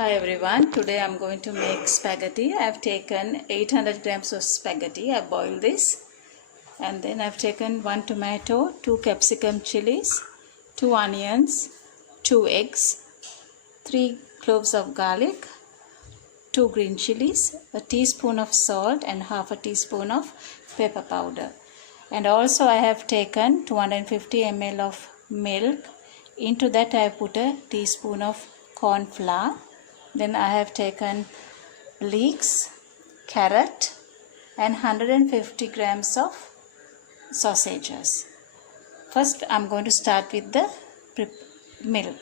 Hi everyone, today I'm going to make spaghetti. I've taken 800 grams of spaghetti. I've boiled this and then I've taken 1 tomato, 2 capsicum chilies, 2 onions, 2 eggs, 3 cloves of garlic, 2 green chilies, a teaspoon of salt and half a teaspoon of pepper powder. And also I have taken 250 ml of milk. Into that I have put a teaspoon of corn flour. Then I have taken leeks, carrot and 150 grams of sausages. First I am going to start with the milk.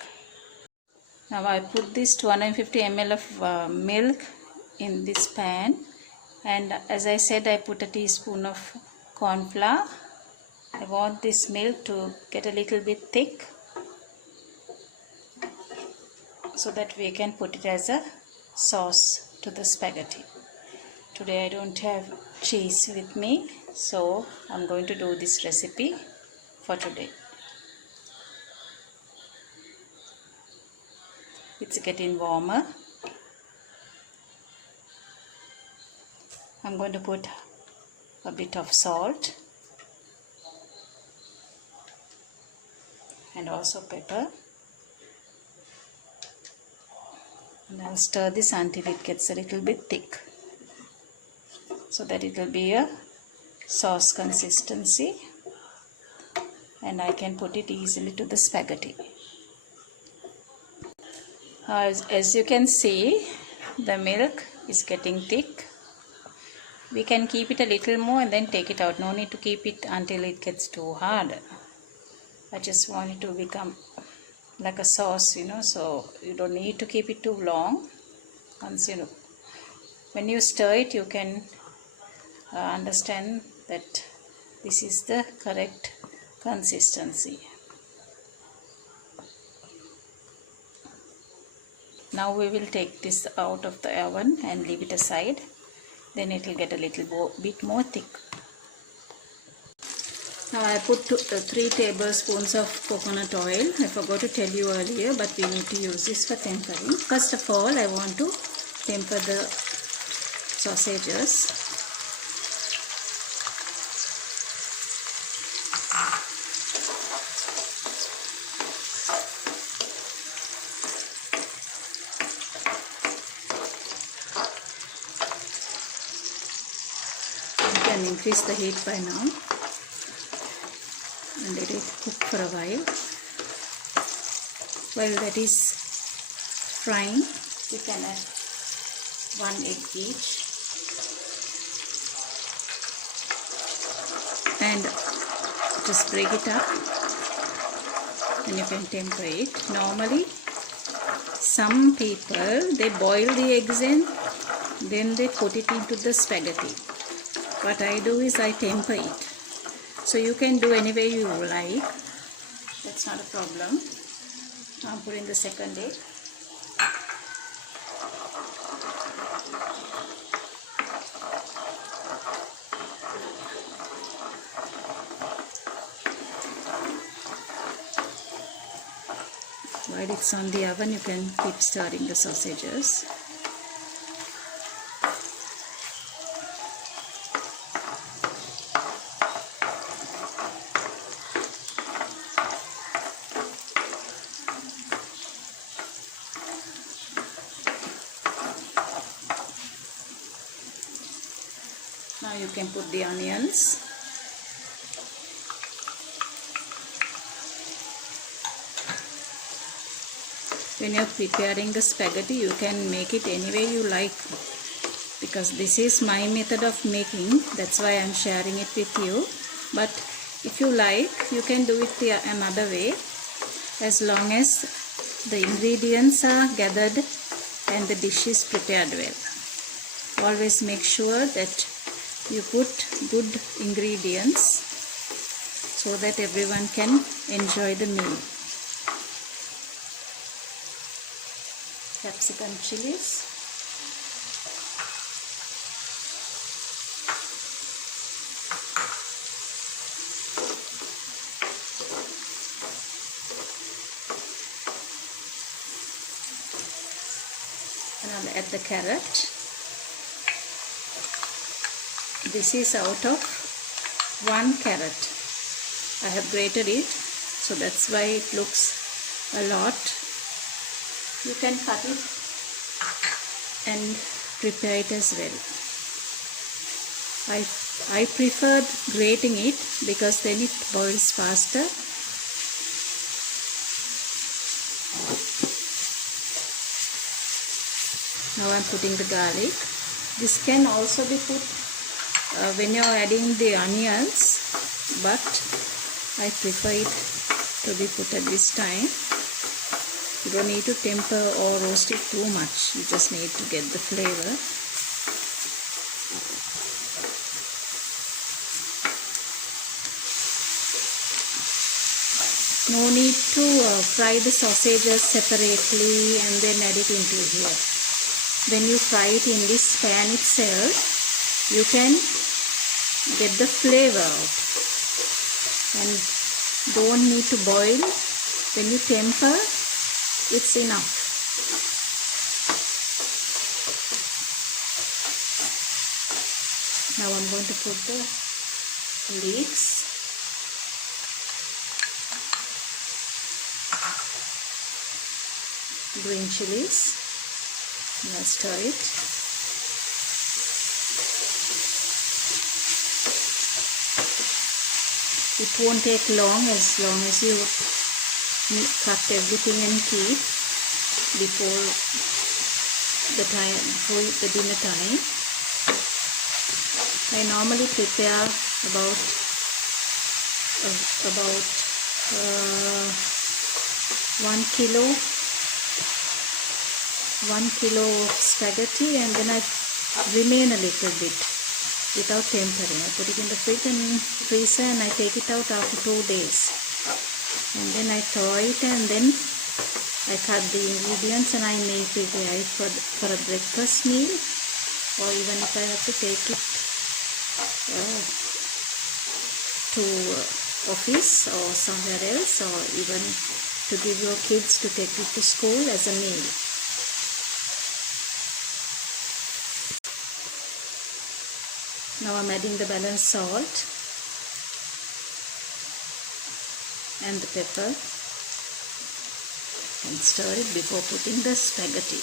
Now I put this 250 ml of milk in this pan, and as I said, I put a teaspoon of corn flour. I want this milk to get a little bit thick so that we can put it as a sauce to the spaghetti. Today I don't have cheese with me, so I'm going to do this recipe for today. It's getting warmer. I'm going to put a bit of salt and also pepper, and I'll stir this until it gets a little bit thick so that it will be a sauce consistency and I can put it easily to the spaghetti. As you can see, the milk is getting thick. We can keep it a little more and then take it out. No need to keep it until it gets too hard. I just want it to become like a sauce, so you don't need to keep it too long. Once when you stir it, you can understand that this is the correct consistency. Now we will take this out of the oven and leave it aside. Then it will get a little bit more thick. Now I put 3 tablespoons of coconut oil. I forgot to tell you earlier, but we need to use this for tempering. First of all, I want to temper the sausages. You can increase the heat by now and let it cook for a while. While that is frying, we can add 1 egg each and just break it up, and you can temper it. Normally some people, they boil the eggs in, then they put it into the spaghetti. What I do is I temper it. So you can do any way you like. That's not a problem. I'll put in the second egg. While it's on the oven, you can keep stirring the sausages. Now you can put the onions. When you're preparing the spaghetti, you can make it any way you like, because this is my method of making. That's why I'm sharing it with you. But if you like, you can do it another way, as long as the ingredients are gathered and the dish is prepared well. Always make sure that you put good ingredients so that everyone can enjoy the meal. Capsicum chilies, And I'll add the carrot. This is out of 1 carrot. I have grated it, so that's why it looks a lot. You can cut it and prepare it as well. I prefer grating it because then it boils faster. Now I'm putting the garlic. This can also be put when you're adding the onions, but I prefer it to be put at this time. You don't need to temper or roast it too much. You just need to get the flavor. No need to fry the sausages separately and then add it into here. When you fry it in this pan itself, you can get the flavor out. And don't need to boil. When you temper, it's enough. Now I'm going to put the leeks. Green chilies. Now stir it. It won't take long as you cut everything and keep before the dinner time. I normally prepare about 1 kilo of spaghetti, and then I remain a little bit without tempering. I put it in the freezer and I take it out after 2 days. And then I thaw it, and then I cut the ingredients and I may prepare it for a breakfast meal, or even if I have to take it to office or somewhere else, or even to give your kids to take it to school as a meal. Now I'm adding the balanced salt and the pepper and stir it before putting the spaghetti.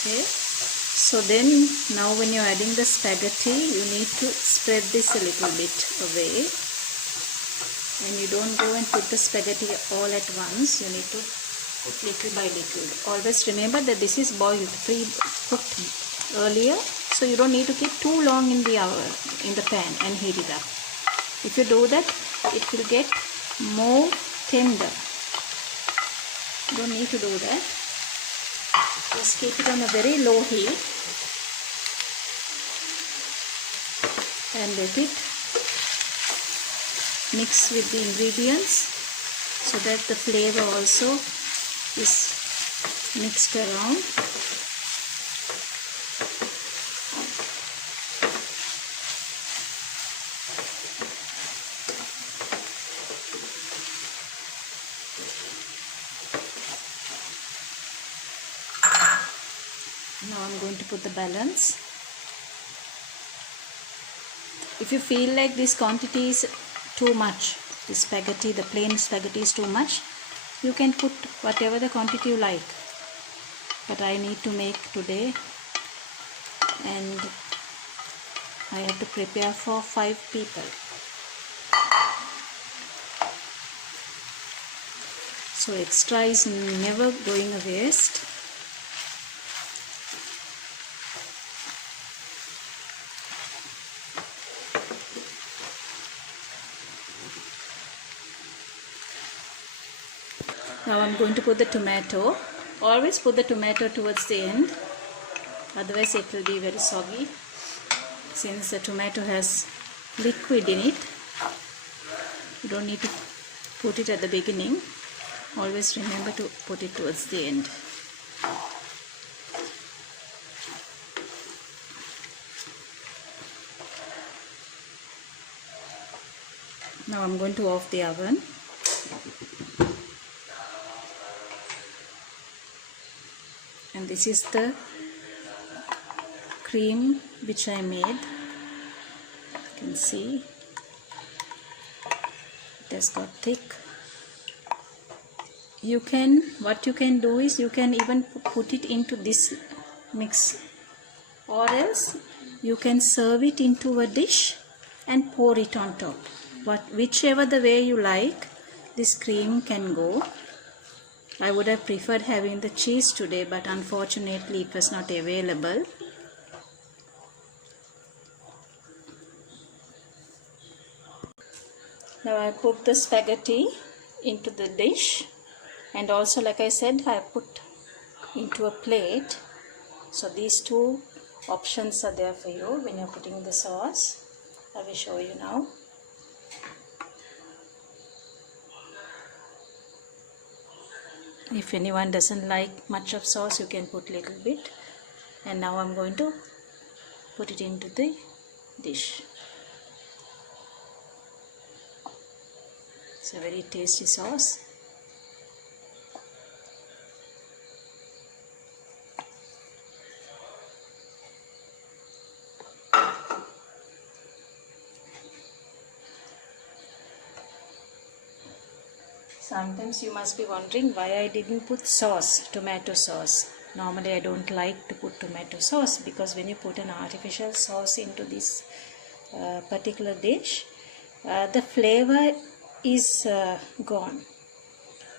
Okay, so then now when you're adding the spaghetti, you need to spread this a little bit away, and you don't go and put the spaghetti all at once. You need to put little by little. Always remember that this is boiled, pre-cooked earlier, so you don't need to keep too long in the pan and heat it up. If you do that, it will get more tender. You don't need to do that. Just keep it on a very low heat and let it mix with the ingredients so that the flavor also is mixed around. Now I'm going to put the balance. If you feel like this quantity is too much, the spaghetti, the plain spaghetti is too much, you can put whatever the quantity you like. But I need to make today, and I have to prepare for 5 people. So extra is never going a waste. Now I'm going to put the tomato. Always put the tomato towards the end, otherwise it will be very soggy. Since the tomato has liquid in it, you don't need to put it at the beginning. Always remember to put it towards the end. Now I'm going to off the oven. And this is the cream which I made. You can see it has got thick. What you can do is you can even put it into this mix, or else you can serve it into a dish and pour it on top. Whichever the way you like, this cream can go. I would have preferred having the cheese today, but unfortunately it was not available. Now I put the spaghetti into the dish, and also, like I said, I put into a plate. So these two options are there for you when you're putting the sauce. I will show you now. If anyone doesn't like much of sauce, you can put little bit. And now I'm going to put it into the dish. It's a very tasty sauce. Sometimes you must be wondering why I didn't put sauce, tomato sauce. Normally I don't like to put tomato sauce, because when you put an artificial sauce into this particular dish, the flavor is gone.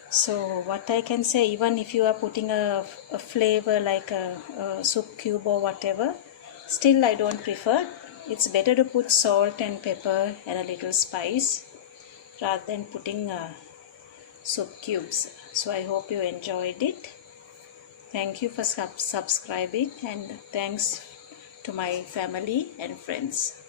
So what I can say, even if you are putting a flavor like a soup cube or whatever, still I don't prefer. It's better to put salt and pepper and a little spice rather than putting soup cubes. So I hope you enjoyed it. Thank you for subscribing, and thanks to my family and friends.